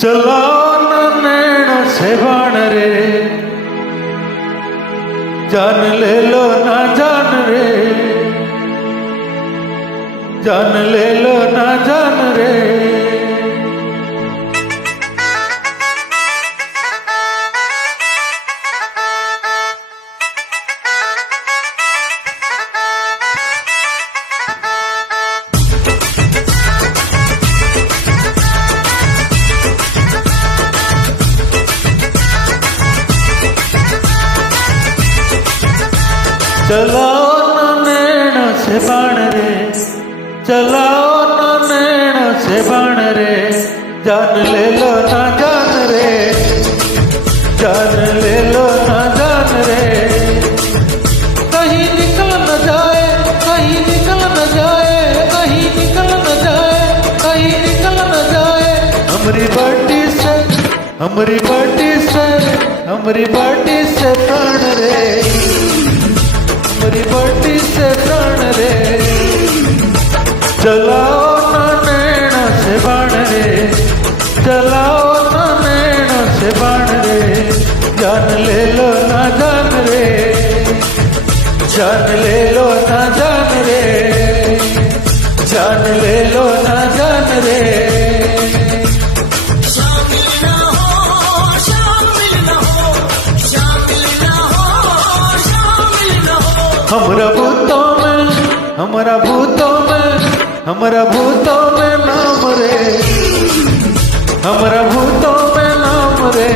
चलाओ ना नैनो से बाण रे, जान ले लो ना जान रे, जान ले लो ना जान रे। चलाओ ना नैनो से बाण रे, चलाओ ना नैनो से बाण रे, जान ले लो ना जान रे, जान ले लो ना जान रे। कहीं निकल न जाए, कहीं निकल न जाए, कहीं निकल न जाए, कहीं निकल न जाए हमारी बाटी से, हमारी बाटी से, हमारी बाटी से प्राण रे, हमारी बाटी से प्राण रे। चलाओ ना नैनो से बाण रे, चलाओ ना नैनो से बाण रे, जान ले लो ना जान रे, जान ले लो ना जान रे, जान ले लो ना जान रे। हमारा भूतों में, हमारा भूतों में, हमारा भूतों में नाम रे, हमारा भूतों में नाम रे।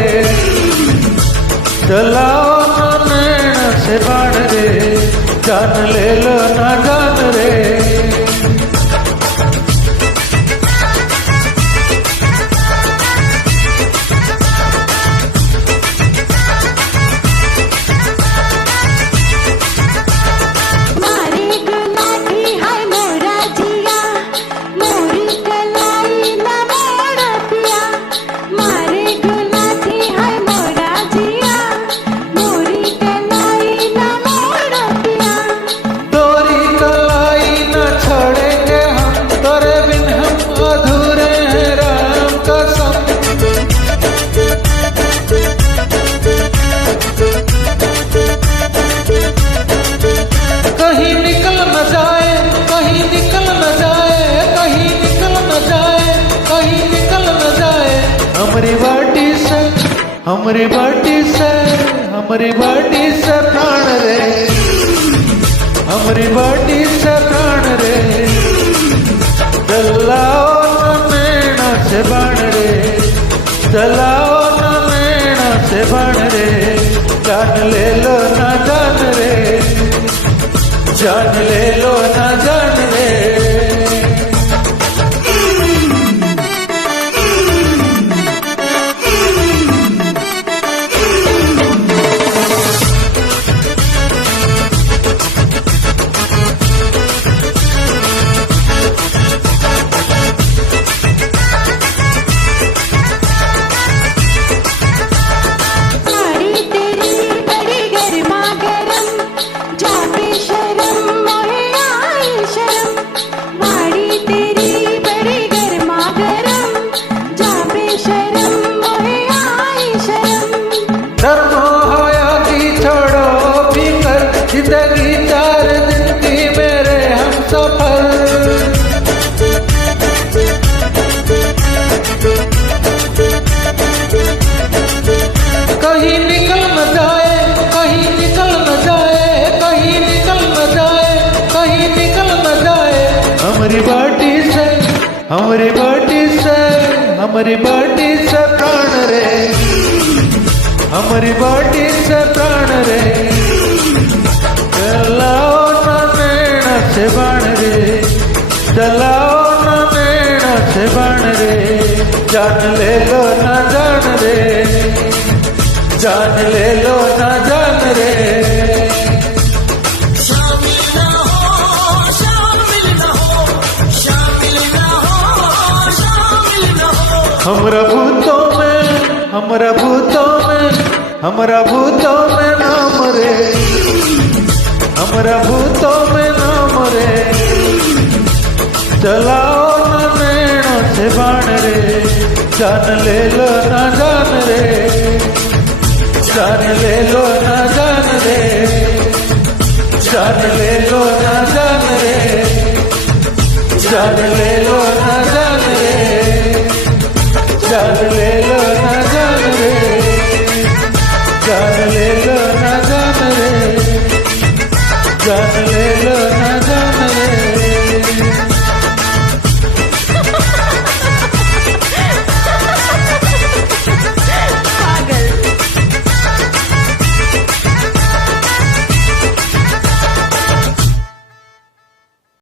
चलाओ ना नैनो से बाण रे, जान ले लो ना जान रे। हमारी बाटी से, हमारी बाटी से, हमारी बाटी से प्राण रे, हमारी बाटी से प्राण रे। चलाओ ना नैनो से बाण रे, चलाओ ना नैनो से बाण रे, जान ले लो ना जान रे, जान ले लो ना जान रे। जिंदगी 4 दिन की मेरे हम सफर, कहीं निकल न जाए, कहीं निकल न जाए, कहीं निकल न जाए, कहीं निकल न जाए हमारी बाटी से, हमारी बाटी से, हमारी बाटी से प्राण रे, हमारी बाटी से प्राण रे। चलाओ ना नैनो से बाण रे, चलाओ ना नैनो से बाण रे, जान ले लो ना जान रे, जान ले लो ना जान रे। शामिल ना हो, शामिल ना हो, शामिल ना हो, शामिल ना हो। हमारा भूतों में, हमारा भूतों में, हमारा भूतों में नाम रे, हमारा भूतों में नाम रे। चलाओ ना नैनो से बाण रे, जान ले लो ना जान रे, जान ले लो ना जान रे, जान ले लो ना जान रे, जान ले लो ना जान रे, जान ले लो